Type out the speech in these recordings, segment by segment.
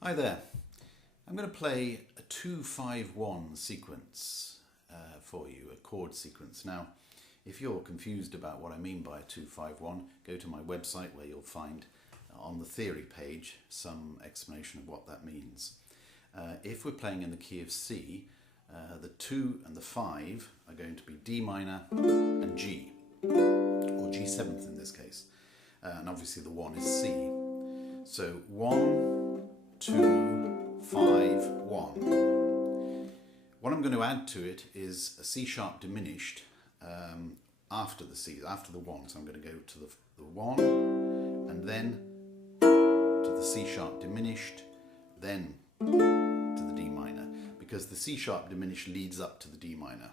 Hi there. I'm going to play a 2-5-1 sequence for you, a chord sequence. Now, if you're confused about what I mean by a 2-5-1, go to my website where you'll find on the theory page some explanation of what that means. If we're playing in the key of C, the 2 and the 5 are going to be D minor and G, or G7th in this case. And obviously the 1 is C. So 1, 2, 5, 1. What I'm going to add to it is a C sharp diminished after the C, after the 1. So I'm going to go to the 1 and then to the C sharp diminished, then to the D minor, because the C sharp diminished leads up to the D minor.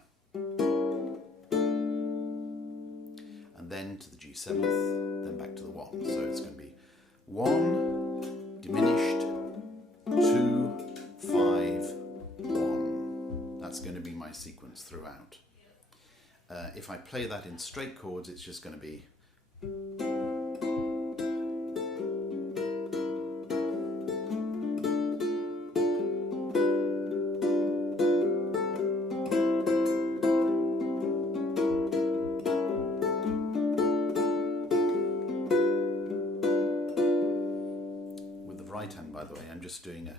And then to the G7th, then back to the 1. So it's going to be 1, diminished, 2, 5, 1. That's going to be my sequence throughout. If I play that in straight chords, it's just going to be right hand, by the way. I'm just doing a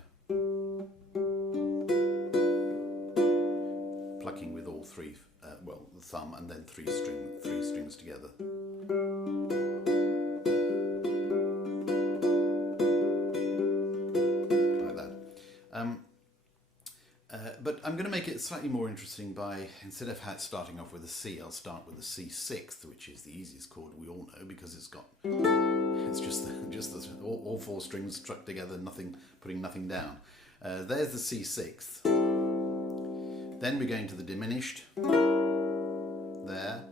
plucking with all three, well, the thumb and then three strings together. Like that. But I'm going to make it slightly more interesting by, instead of starting off with a C, I'll start with a C6th, which is the easiest chord we all know because it's just all four strings struck together, putting nothing down. There's the C6th. Then we're going to the diminished there.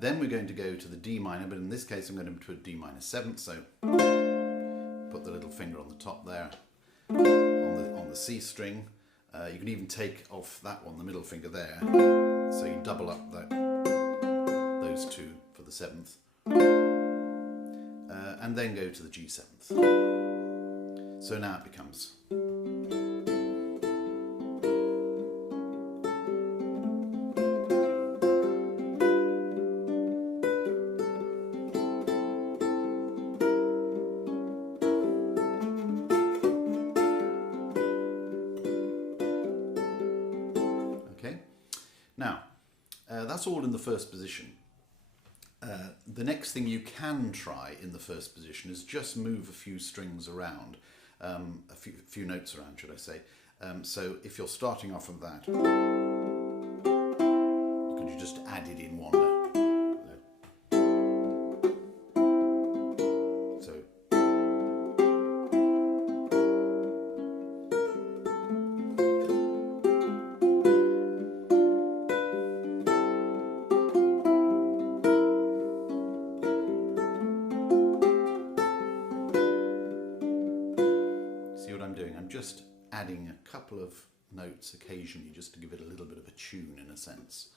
Then we're going to go to the D minor, but in this case I'm going to put D minor 7th. So put the little finger on the top there on the C string. You can even take off that one, the middle finger there. So you double up those two for the 7th. And then go to the G7th. So now it becomes. Okay, now that's all in the first position. The next thing you can try in the first position is just move a few strings around, a few notes around, should I say. So if you're starting off with that, could you just add it in one note? So I'm just adding a couple of notes occasionally just to give it a little bit of a tune in a sense.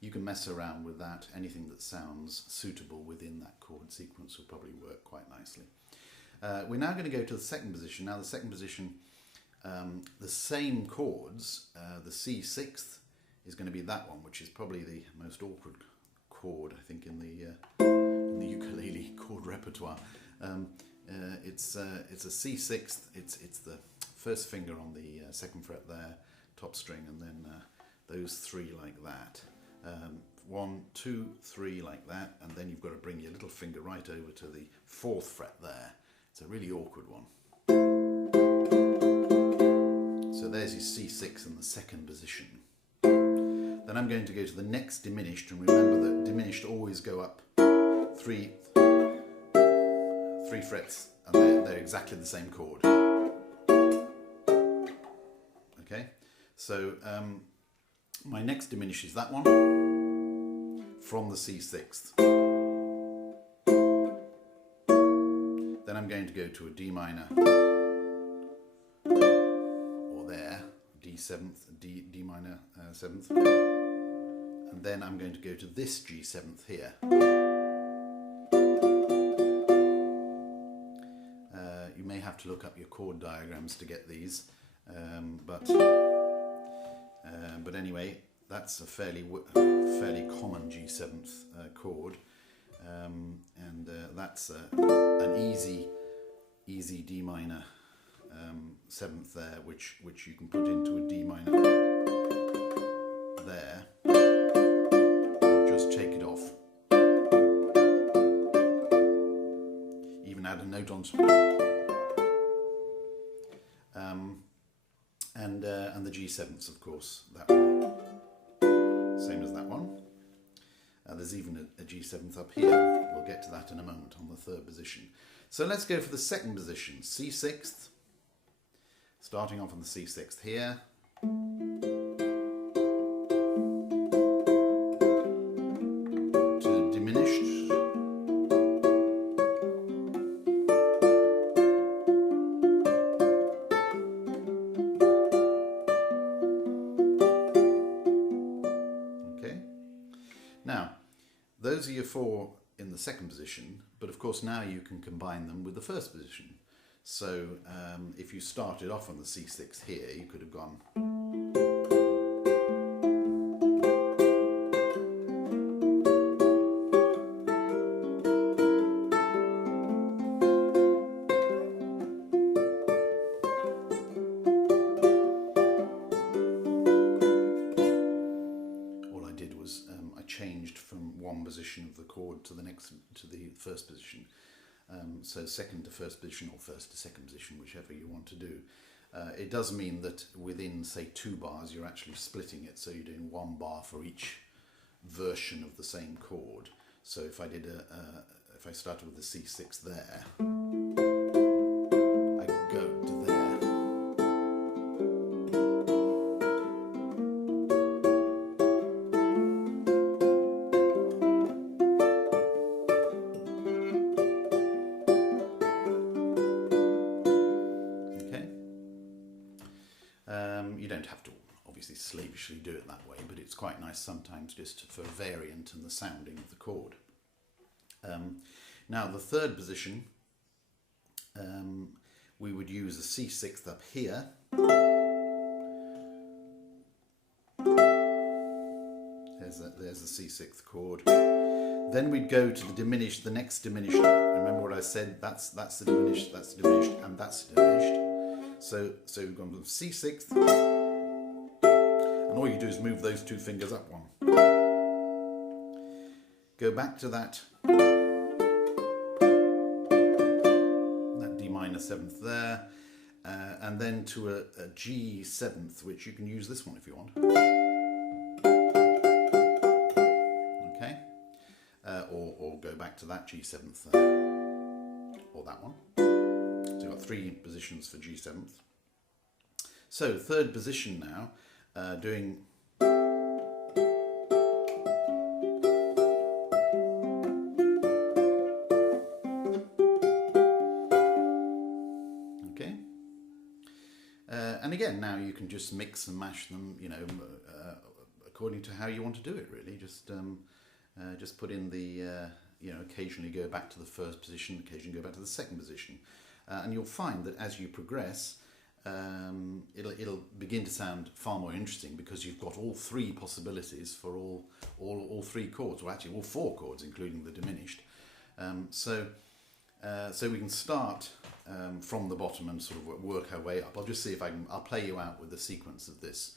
You can mess around with that. Anything that sounds suitable within that chord sequence will probably work quite nicely. We're now going to go to the second position. Now the second position, the same chords, the C6th is going to be that one, which is probably the most awkward chord I think in the ukulele chord repertoire. It's a C6th. It's the first finger on the second fret there, top string, and then those three like that. 1, 2, 3 like that, and then you've got to bring your little finger right over to the 4th fret there. It's a really awkward one. So there's your C6 in the second position. Then I'm going to go to the next diminished, and remember that diminished always go up three frets, and they're exactly the same chord. Okay, so my next diminished is that one from the C6th. Then I'm going to go to a D minor, or there, D7th, D minor 7th, and then I'm going to go to this G7th here. you may have to look up your chord diagrams to get these, but anyway, that's a fairly common G7th chord, and that's an easy D minor 7th there, which you can put into a D minor there, or just take it off, even add a note on, and the G7ths, of course, that one, same as that one. There's even a G7th up here. We'll get to that in a moment on the third position. So let's go for the second position, C6th, starting off on the C6th here. To diminished. Okay. Now, those are your four in the second position, but of course now you can combine them with the first position. So if you started off on the C6 here, you could have gone. All I did was I changed from one position of the chord to the next, to the first position. So second to first position or first to second position, whichever you want to do. It does mean that within, say, 2 bars, you're actually splitting it, so you're doing 1 bar for each version of the same chord. So if I did if I started with the C6 there, I could go to there. You don't have to obviously slavishly do it that way, but it's quite nice sometimes just for variant and the sounding of the chord. Now the third position, we would use a C6th up here. There's the C6th chord. Then we'd go to the diminished, the next diminished. Remember what I said? That's the diminished, that's the diminished, and that's the diminished. So we've gone from C6th, and all you do is move those 2 fingers up one. Go back to that D minor 7th there, and then to a G7th, which you can use this one if you want. Okay, or go back to that G7th or that one. So you've got 3 positions for G7th. So third position now, doing okay, and again now you can just mix and mash them, you know, according to how you want to do it. Really, just put in the you know, occasionally go back to the first position, occasionally go back to the second position. And you'll find that as you progress, it'll begin to sound far more interesting because you've got all 3 possibilities for all 3 chords, well actually all 4 chords, including the diminished. So we can start from the bottom and sort of work our way up. I'll just see if I'll play you out with the sequence of this,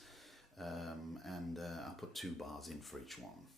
and I'll put 2 bars in for each one.